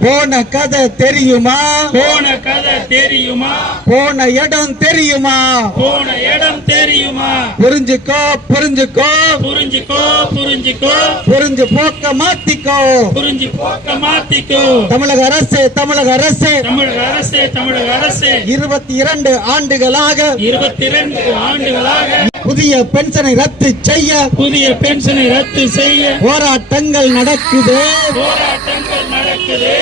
போன கதை தெரியுமா? போன கதை தெரியுமா போன இடம் தெரியுமா? போன இடம் தெரியுமா? புரிஞ்சுக்கோ புரிஞ்சுக்கோ. புரிஞ்சுக்கோ புரிஞ்சுக்கோ. புரிஞ்சு போக்க மாத்திக்கோ. புரிஞ்சு போக்க மாத்திக்கோ. தமிழக அரசு தமிழக அரசு. தமிழக அரசு தமிழக அரசு. இருபத்தி இரண்டு ஆண்டுகளாக இருபத்தி இரண்டு ஆண்டுகளாக புதிய பென்ஷனை ரத்து செய்ய புதிய பென்ஷனை ரத்து செய்ய போராட்டங்கள் நடக்குது. போராட்டங்கள் நடக்குது.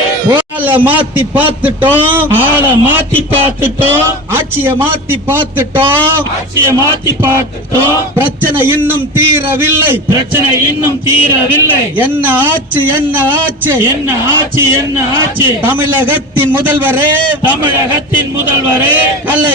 ஆளை மாத்தி பார்த்துட்டோம். ஆளை மாத்தி பார்த்துட்டோம். ஆட்சியை மாத்தி பார்த்துட்டோம். ஆட்சியை மாத்தி பார்த்துட்டோம். பிரச்சனை இன்னும் தீரவில்லை. பிரச்சனை இன்னும் தீரவில்லை. என்ன ஆச்சு என்ன ஆச்சு? என்ன ஆட்சி என்ன ஆட்சி தமிழகத்தின் முதல்வரே. தமிழகத்தின் முதல்வரே.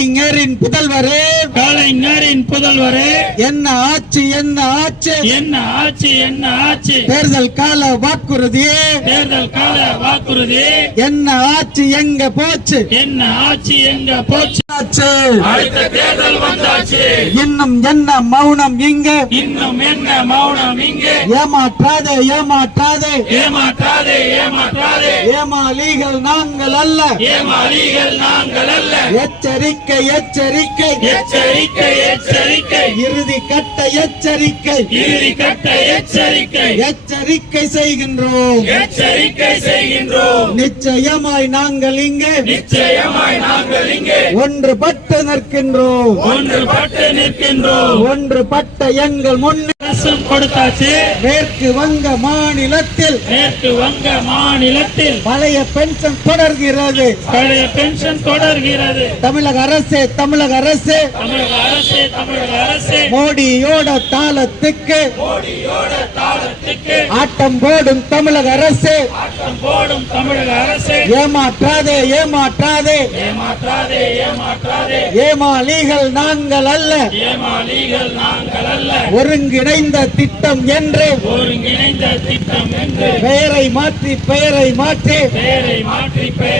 கலைஞரின் புதல்வரே. கலைஞரின் புதல்வரே. என்ன ஆச்சு என்ன ஆச்சு? என்ன ஆட்சி என்ன ஆட்சி தேர்தல் கால வாக்குறுதியே தேர்தல் கால வாக்குறுதி. என்ன ஆச்சு எங்க போச்சு? என்ன ஆட்சி எங்க போச்சு? ஆச்சு. அடுத்த தேர்தல் வந்தாச்சு. இன்னும் என்ன மௌனம் இங்க? இன்னும் என்ன மௌனம் இங்கே? ஏமாற்றாதே ஏமாற்றாதே. ஏமாற்றாதே ஏமாற்றாதே. ஏமாளிகள் நாங்கள் அல்ல. ஏமாளிகள் நாங்கள் அல்ல. எச்சரிக்கை எச்சரிக்கை எச்சரிக்கை. எச்சரிக்கை இறுதி கட்ட எச்சரிக்கை. இறுதி கட்ட எச்சரிக்கை. எச்சரிக்கை செய்கின்றோம். எச்சரிக்கை செய்கின்றோம். நிச்சயமாய் நாங்கள் இங்கே. நிச்சயமாய் நாங்கள் இங்கே. ஒன்றுபட்டு நிற்கின்றோம். ஒன்றுபட்டு நிற்கின்றோம். ஒன்றுபட்ட எங்கள் முன்னே அரசும் கொடுத்தாச்சு. மேற்கு வங்க மாநிலத்தில் மேற்கு வங்க மாநிலத்தில் பழைய பென்ஷன் தொடர்கிறது. பழைய பென்ஷன் தொடர்கிறது. தமிழக அரசு தமிழக அரசு. தமிழக அரசு தமிழக அரசு. மோடியோட தாளத்துக்கு மோடியோட தாளத்துக்கு ஆட்டம் போடும் தமிழக அரசு. ஆட்டம் போடும் தமிழக அரசு. ஏமாற்றாதே ஏமாற்றாதே. ஏமாற்றாதே ஏமாற்றாதே. ஏமாளிகள் நாங்கள் அல்ல. ஏமாளிகள் நாங்கள் அல்ல. ஒருங்கிணைந்த திட்டம் என்று. ஒருங்கிணைந்த திட்டம் என்று. பெயரை மாற்றி பெயரை மாற்றி. பெயரை மாற்றி பெயரை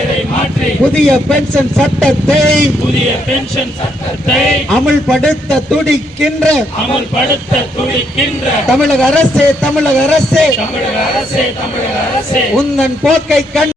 புதிய பென்ஷன் சட்டத்தை புதிய பென்ஷன் சட்டத்தை அமுல்படுத்த துடிக்கின்ற அமல்படுத்த துடிக்கின்ற தமிழக அரசு தமிழக அரசு. தமிழக அரசு தமிழக அரசு. உந்தன் போக்கை கண்டு